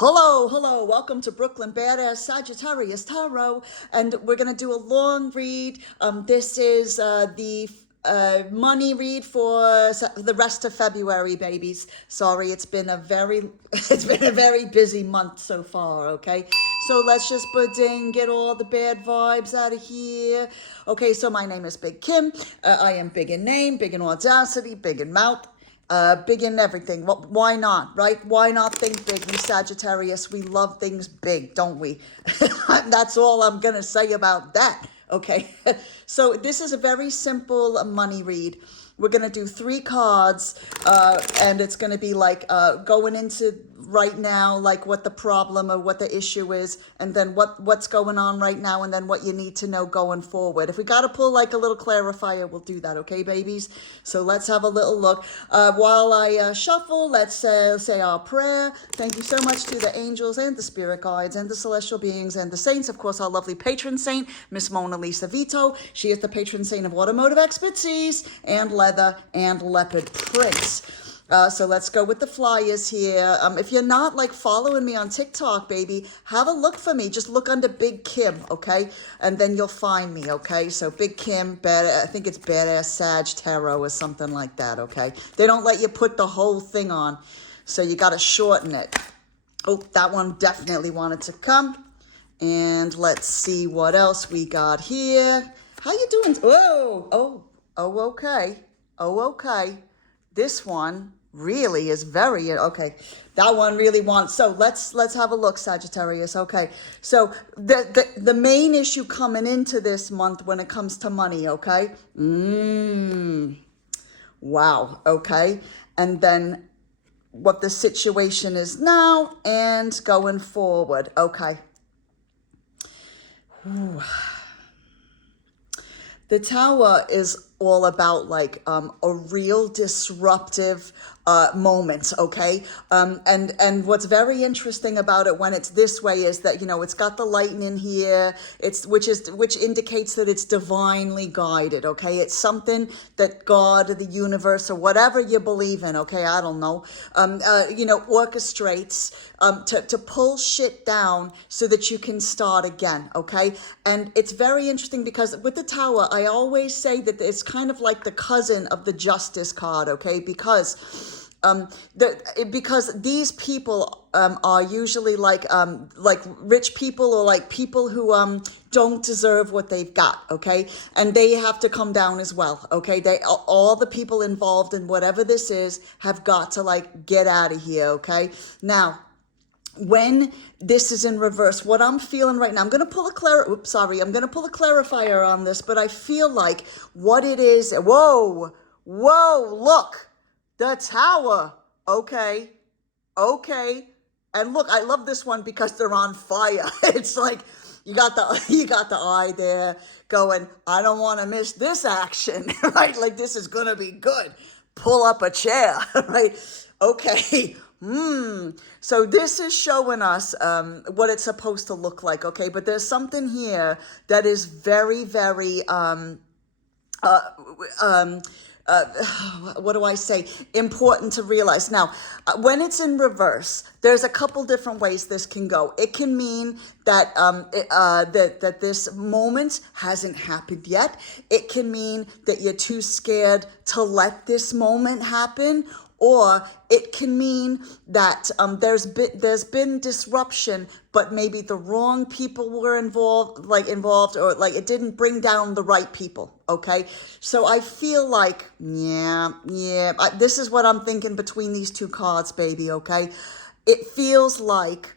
Hello, welcome to Brooklyn Badass Sagittarius Tarot, and we're going to do a long read. This is the money read for the rest of February, babies. Sorry, it's been a very busy month so far, okay? So let's just get all the bad vibes out of here. Okay, so my name is Big Kim. I am big in name, big in audacity, big in mouth. Big in everything. Well, why not, right? Why not think big? We Sagittarius, we love things big, don't we? That's all I'm going to say about that, okay? So this is a very simple money read. We're going to do 3 cards, and it's going to be like going into right now, like what the problem or what the issue is, and then what's going on right now, and then what you need to know going forward. If we got to pull like a little clarifier, we'll do that, okay, babies? So let's have a little look. While I shuffle, let's say our prayer. Thank you so much to the angels and the spirit guides and the celestial beings and the saints. Of course, our lovely patron saint, Miss Mona Lisa Vito. She is the patron saint of automotive expertise and leather and leopard prints. So let's go with the flyers here. If you're not like following me on TikTok, baby, have a look for me. Just look under Big Kim, okay? And then you'll find me, okay? So Big Kim, I think it's Badass Sag Tarot or something like that, okay? They don't let you put the whole thing on, so you got to shorten it. Oh, that one definitely wanted to come. And let's see what else we got here. How you doing? Oh, okay. Oh, okay. This one really is very okay. That one really wants. So let's have a look, Sagittarius. Okay. So the main issue coming into this month when it comes to money, okay? Wow. Okay. And then what the situation is now and going forward. Okay. Ooh. The Tower is all about like a real disruptive moment, okay? And what's very interesting about it when it's this way is that, you know, it's got the lightning here, which indicates that it's divinely guided, okay? It's something that God or the universe or whatever you believe in, okay? I don't know, orchestrates to pull shit down so that you can start again, okay? And it's very interesting because with the Tower, I always say that it's kind of like the cousin of the Justice card, okay? Because these people are usually like rich people or like people who don't deserve what they've got, okay? And they have to come down as well, okay? All the people involved in whatever this is have got to like get out of here, okay? Now, when this is in reverse, what I'm feeling right now, I'm going to pull a clarifier on this, but I feel like what it is, whoa, look, the Tower, okay, and look, I love this one because they're on fire. It's like, you got the eye there going, I don't want to miss this action, right? Like, this is going to be good. Pull up a chair, right? Okay. So this is showing us what it's supposed to look like, okay? But there's something here that is very, very what do I say? Important to realize. Now, when it's in reverse, there's a couple different ways this can go. It can mean that that this moment hasn't happened yet. It can mean that you're too scared to let this moment happen. Or it can mean that there's been disruption, but maybe the wrong people were involved, or like it didn't bring down the right people. Okay, so I feel like this is what I'm thinking between these 2 cards, baby. Okay, it feels like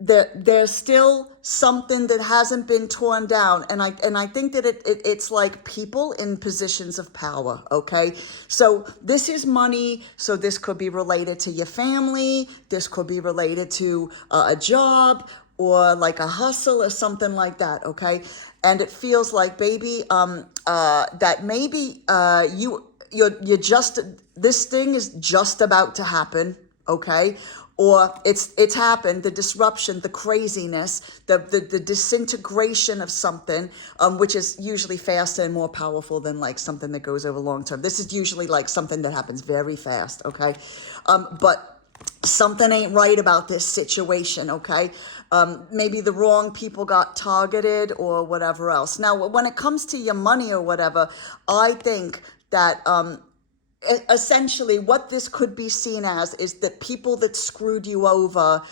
there's still something that hasn't been torn down, and I think that it's like people in positions of power, okay? So this is money, so this could be related to your family, this could be related to a job or like a hustle or something like that, okay? And it feels like, baby, that maybe you're just, this thing is just about to happen, okay? Or it's happened, the disruption, the craziness, the disintegration of something, which is usually faster and more powerful than like something that goes over long term. This is usually like something that happens very fast, okay? But something ain't right about this situation, okay? Maybe the wrong people got targeted or whatever else. Now, when it comes to your money or whatever, I think that essentially what this could be seen as is that people that screwed you over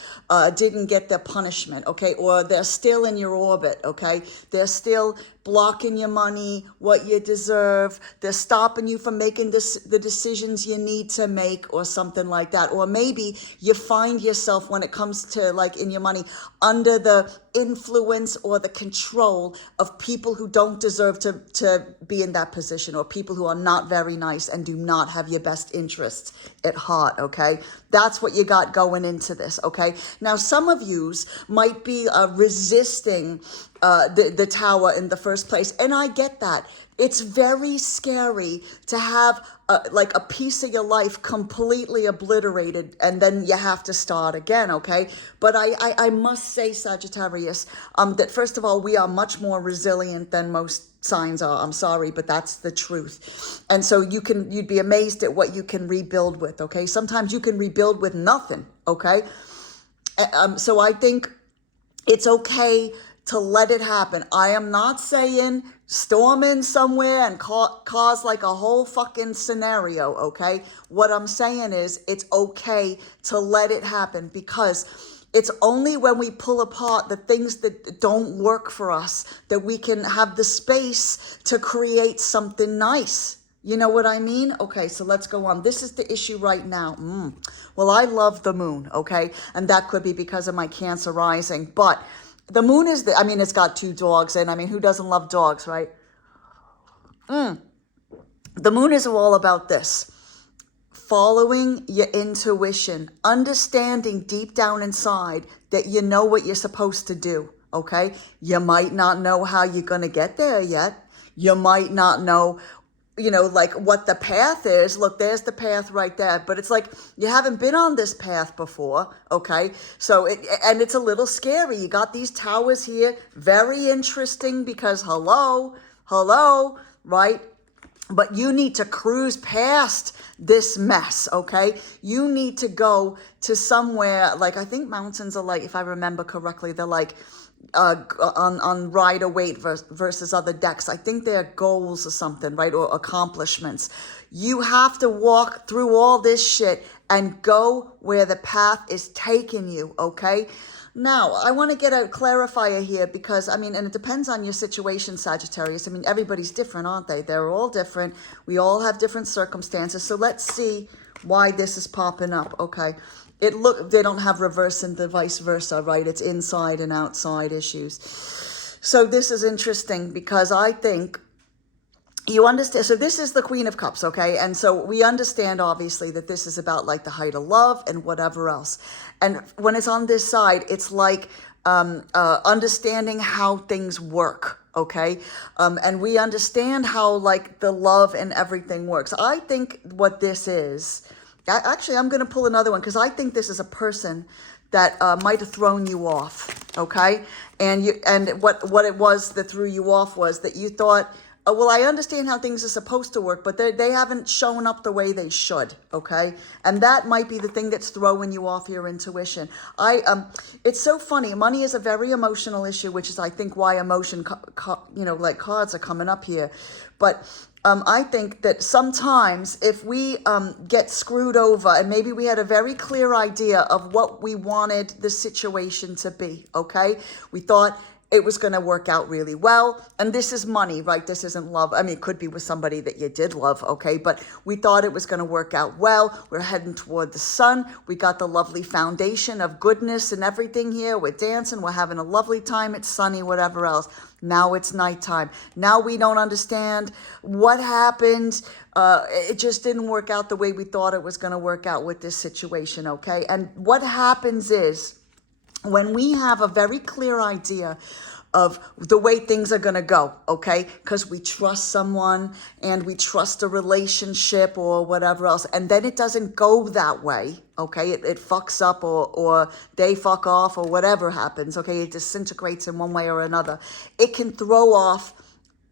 didn't get their punishment, okay? Or they're still in your orbit, okay? They're still blocking your money, what you deserve. They're stopping you from making the decisions you need to make or something like that. Or maybe you find yourself, when it comes to like in your money, under the influence or the control of people who don't deserve to be in that position, or people who are not very nice and do not have your best interests at heart, okay? That's what you got going into this, okay? Now, some of yous might be resisting the tower in the first place, and I get that. It's very scary to have like a piece of your life completely obliterated, and then you have to start again, okay? But I must say, Sagittarius, that first of all, we are much more resilient than most signs are. I'm sorry, but that's the truth. And so you'd be amazed at what you can rebuild with, okay? Sometimes you can rebuild with nothing, okay? So I think it's okay to let it happen. I am not saying storm in somewhere and cause like a whole fucking scenario, okay? What I'm saying is it's okay to let it happen, because it's only when we pull apart the things that don't work for us that we can have the space to create something nice. You know what I mean? Okay, so let's go on. This is the issue right now. Well, I love the moon, okay? And that could be because of my Cancer rising. But the moon is, it's got 2 dogs. And who doesn't love dogs, right? The moon is all about this. Following your intuition, understanding deep down inside that you know what you're supposed to do, okay? You might not know how you're going to get there yet. You might not know, like what the path is. Look, there's the path right there. But it's like you haven't been on this path before, okay? So, it's a little scary. You got these towers here. Very interesting because hello, right? But you need to cruise past this mess, okay? You need to go to somewhere, like I think mountains are like, if I remember correctly, they're like on rider weight versus other decks. I think they're goals or something, right? Or accomplishments. You have to walk through all this shit and go where the path is taking you, okay? Now, I want to get a clarifier here because, and it depends on your situation, Sagittarius. Everybody's different, aren't they? They're all different. We all have different circumstances. So let's see why this is popping up, okay? They don't have reverse and the vice versa, right? It's inside and outside issues. So this is interesting because I think you understand. So this is the Queen of Cups, okay? And so we understand, obviously, that this is about like the height of love and whatever else. And when it's on this side, it's like understanding how things work, okay? And we understand how like the love and everything works. I think what this is, actually, I'm going to pull another one because I think this is a person that might have thrown you off, okay? And what it was that threw you off was that you thought, well, I understand how things are supposed to work, but they haven't shown up the way they should, okay? And that might be the thing that's throwing you off your intuition. It's so funny. Money is a very emotional issue, which is, I think, why emotion, like cards are coming up here. But I think that sometimes if we get screwed over and maybe we had a very clear idea of what we wanted the situation to be, okay? We thought it was going to work out really well. And this is money, right? This isn't love. It could be with somebody that you did love, okay? But we thought it was going to work out well. We're heading toward the sun. We got the lovely foundation of goodness and everything here. We're dancing. We're having a lovely time. It's sunny, whatever else. Now it's nighttime. Now we don't understand what happened. It just didn't work out the way we thought it was going to work out with this situation, okay? And what happens is, when we have a very clear idea of the way things are going to go, okay? Because we trust someone and we trust a relationship or whatever else, and then it doesn't go that way, okay? It fucks up or they fuck off or whatever happens, okay? It disintegrates in one way or another. It can throw off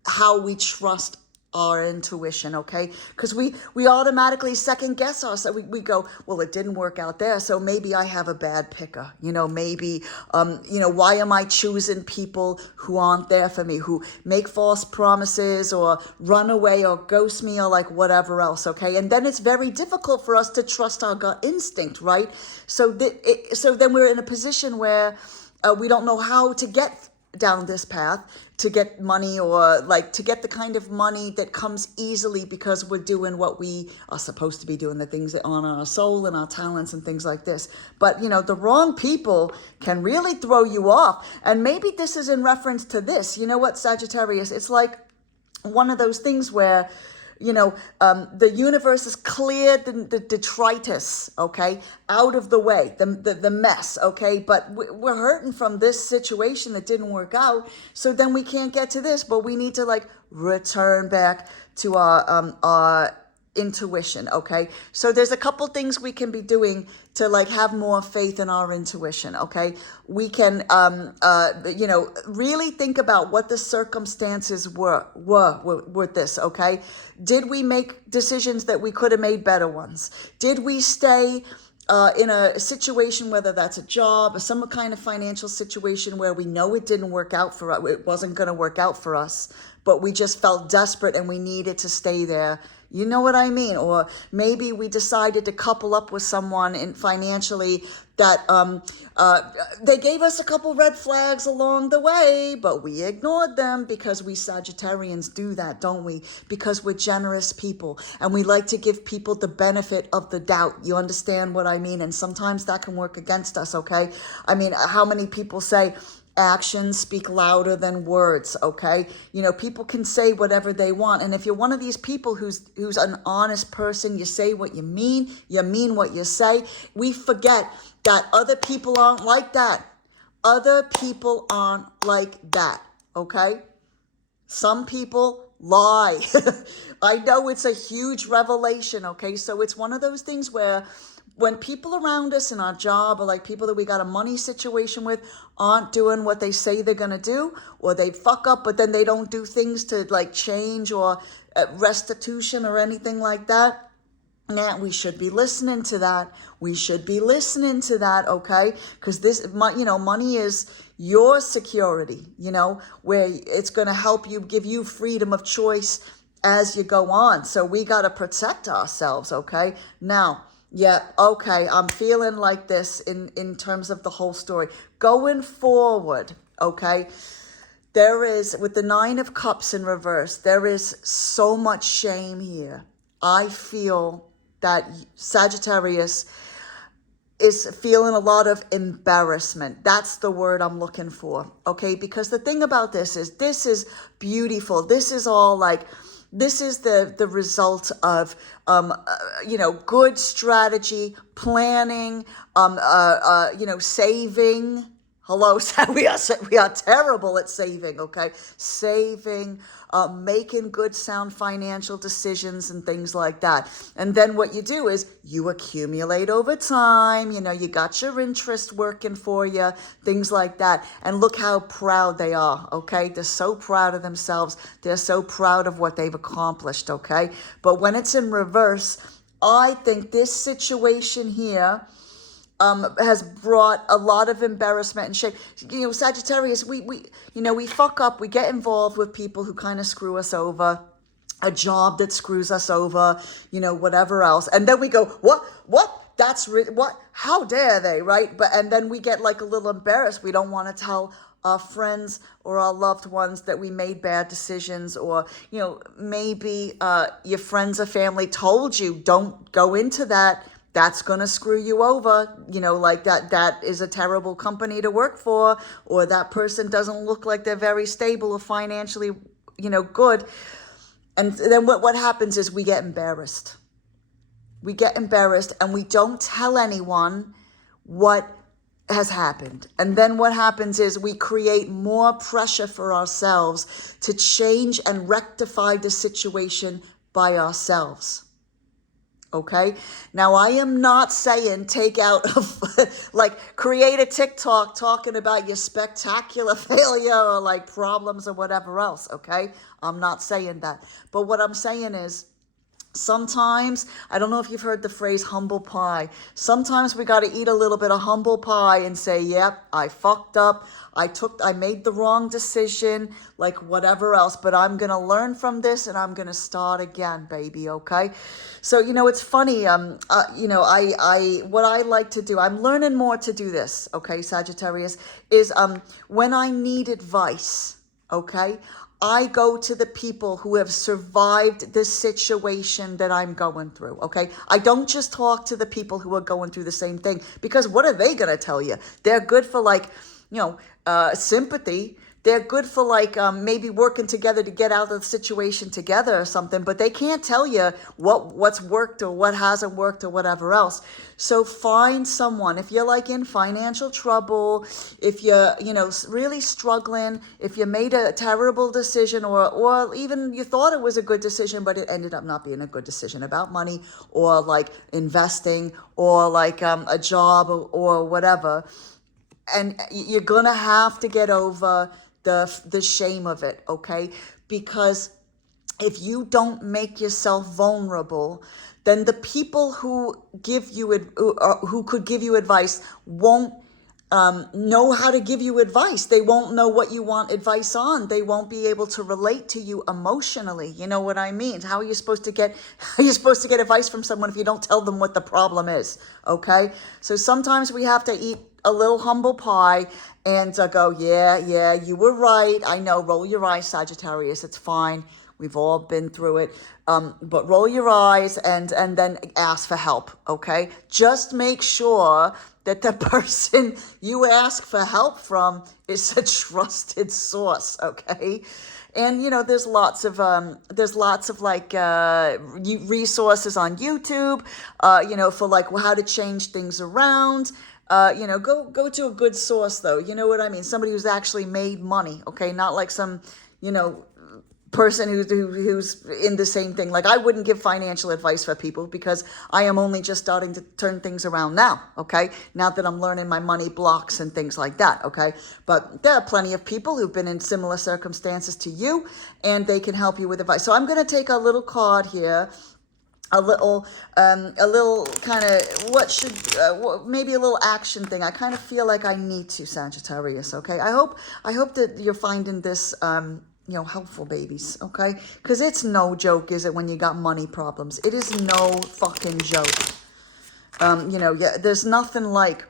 how we trust our intuition, okay? Because we automatically second guess ourselves. We go, well, it didn't work out there, so maybe I have a bad picker. Maybe why am I choosing people who aren't there for me, who make false promises or run away or ghost me or like whatever else, okay? And then it's very difficult for us to trust our gut instinct, right? So then we're in a position where we don't know how to get down this path to get money, or like to get the kind of money that comes easily because we're doing what we are supposed to be doing, the things that honor our soul and our talents and things like this. But the wrong people can really throw you off. And maybe this is in reference to this. You know what, Sagittarius? It's like one of those things where the universe has cleared the detritus, okay, out of the way, the mess, okay, but we're hurting from this situation that didn't work out, so then we can't get to this, but we need to like return back to our intuition, okay? So there's a couple things we can be doing to like have more faith in our intuition, okay? We can really think about what the circumstances were with this, okay? Did we make decisions that we could have made better ones? Did we stay in a situation, whether that's a job or some kind of financial situation where we know it didn't work out for us, it wasn't going to work out for us, but we just felt desperate and we needed to stay there? You know what I mean? Or maybe we decided to couple up with someone financially that they gave us a couple red flags along the way, but we ignored them because we Sagittarians do that, don't we? Because we're generous people and we like to give people the benefit of the doubt. You understand what I mean? And sometimes that can work against us, okay? I mean, how many people say, actions speak louder than words, okay? People can say whatever they want. And if you're one of these people who's an honest person, you say what you mean what you say. We forget that other people aren't like that. Other people aren't like that, okay? Some people lie. I know it's a huge revelation, okay? So it's one of those things where when people around us in our job, or like people that we got a money situation with, aren't doing what they say they're going to do, or they fuck up, but then they don't do things to like change or restitution or anything like that, we should be listening to that. We should be listening to that, okay? Because this, money is your security, where it's going to help you, give you freedom of choice as you go on. So we got to protect ourselves, okay? Now, yeah, okay, I'm feeling like this in terms of the whole story. Going forward, okay, there is, with the Nine of Cups in reverse, there is so much shame here. I feel that Sagittarius is feeling a lot of embarrassment. That's the word I'm looking for, okay? Because the thing about this is beautiful. This is all like, this is the result of, good strategy, planning, saving. Hello, we are terrible at saving, okay? Saving, making good sound financial decisions and things like that. And then what you do is you accumulate over time, you got your interest working for you, things like that. And look how proud they are, okay? They're so proud of themselves. They're so proud of what they've accomplished, okay? But when it's in reverse, I think this situation here has brought a lot of embarrassment and shame. Sagittarius, we fuck up, we get involved with people who kind of screw us over, a job that screws us over, whatever else. And then we go, what? What? How dare they, right? And then we get like a little embarrassed. We don't want to tell our friends or our loved ones that we made bad decisions, or, maybe your friends or family told you, don't go into that. That's going to screw you over, like that is a terrible company to work for, or that person doesn't look like they're very stable or financially, good. And then what happens is we get embarrassed. We get embarrassed and we don't tell anyone what has happened. And then what happens is we create more pressure for ourselves to change and rectify the situation by ourselves. Okay. Now, I am not saying take out, like create a TikTok talking about your spectacular failure or like problems or whatever else. Okay. I'm not saying that. But what I'm saying is, sometimes, I don't know if you've heard the phrase humble pie. Sometimes we got to eat a little bit of humble pie and say, yep, I fucked up. I made the wrong decision, like whatever else, but I'm going to learn from this and I'm going to start again, baby. Okay. So, it's funny. What I like to do, I'm learning more to do this. Okay. Sagittarius is, when I need advice. Okay. I go to the people who have survived this situation that I'm going through, okay? I don't just talk to the people who are going through the same thing, because what are they going to tell you? They're good for sympathy. They're good for maybe working together to get out of the situation together or something, but they can't tell you what's worked or what hasn't worked or whatever else. So find someone. If you're like in financial trouble, if you're, really struggling, if you made a terrible decision or even you thought it was a good decision, but it ended up not being a good decision about money or like investing or like a job or whatever. And you're going to have to get over the shame of it, okay? Because if you don't make yourself vulnerable, then the people who could give you advice won't know how to give you advice. They won't know what you want advice on. They won't be able to relate to you emotionally. You know what I mean? How are you supposed to get advice from someone if you don't tell them what the problem is? Okay? So sometimes we have to eat a little humble pie and go, yeah, you were right. I know, roll your eyes, Sagittarius. It's fine. We've all been through it. But roll your eyes and then ask for help, okay? Just make sure that the person you ask for help from is a trusted source, okay? And there's lots of resources on YouTube, for like how to change things around. Go to a good source though. You know what I mean? Somebody who's actually made money, okay? Not like some, person who's in the same thing. Like I wouldn't give financial advice for people because I am only just starting to turn things around now, okay? Now that I'm learning my money blocks and things like that, okay? But there are plenty of people who've been in similar circumstances to you and they can help you with advice. So I'm going to take a little card here. A little kind of maybe a little action thing. I kind of feel like I need to, Sagittarius, okay? I hope that you're finding this helpful, babies, okay? Because it's no joke, is it, when you got money problems? It is no fucking joke. There's nothing like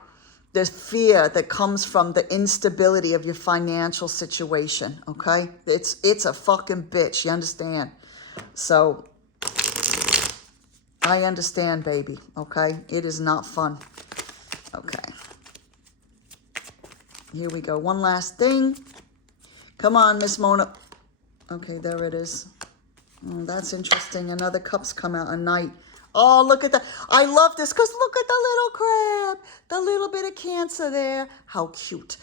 the fear that comes from the instability of your financial situation, okay? It's a fucking bitch, you understand? So I understand, baby, okay? It is not fun. Okay. Here we go. One last thing. Come on, Miss Mona. Okay, there it is. Oh, that's interesting. Another cup's come out, a knight. Oh, look at that. I love this because look at the little crab. The little bit of Cancer there. How cute.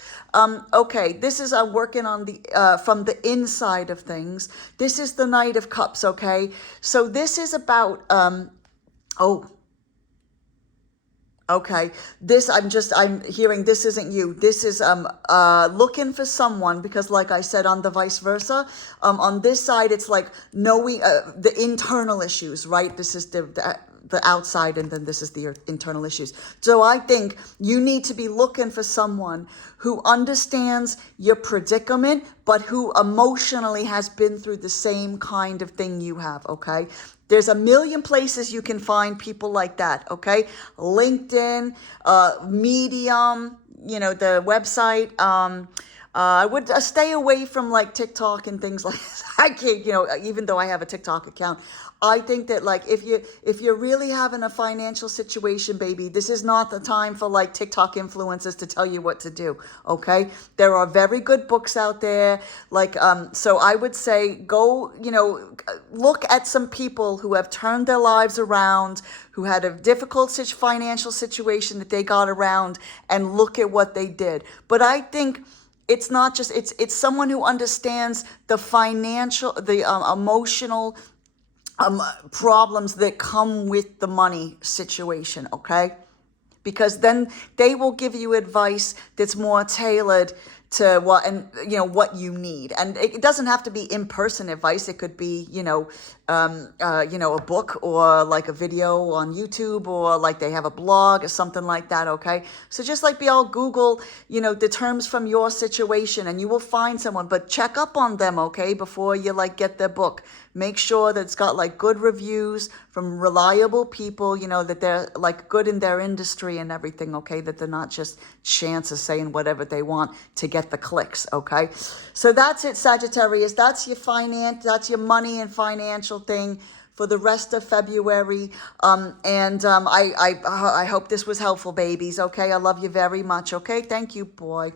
Okay, this is working on the from the inside of things. This is the Knight of Cups, okay? So this is about... Okay, I'm hearing this isn't you. This is looking for someone, because like I said on the vice versa, on this side it's like knowing the internal issues, right? This is the outside, and then this is the internal issues. So I think you need to be looking for someone who understands your predicament, but who emotionally has been through the same kind of thing you have, okay? There's a million places you can find people like that, okay? LinkedIn, Medium, the website. I would stay away from like TikTok and things like that. I can't, even though I have a TikTok account. I think that like if you're really having a financial situation, baby, this is not the time for like TikTok influencers to tell you what to do, okay? There are very good books out there. Like, so I would say go, look at some people who have turned their lives around, who had a difficult financial situation that they got around, and look at what they did. But I think it's not just, it's someone who understands the financial, the emotional problems that come with the money situation, okay? Because then they will give you advice that's more tailored to what, and what you need. And it doesn't have to be in-person advice. It could be a book, or like a video on YouTube, or like they have a blog or something like that. Okay, so just like be all Google the terms from your situation, and you will find someone. But check up on them, okay, before you like get their book. Make sure that it's got like good reviews from reliable people, that they're like good in their industry and everything, okay? That they're not just chances saying whatever they want to get the clicks, okay? So that's it, Sagittarius. That's your that's your money and financial thing for the rest of February. I hope this was helpful, babies, okay? I love you very much, okay? Thank you, boy.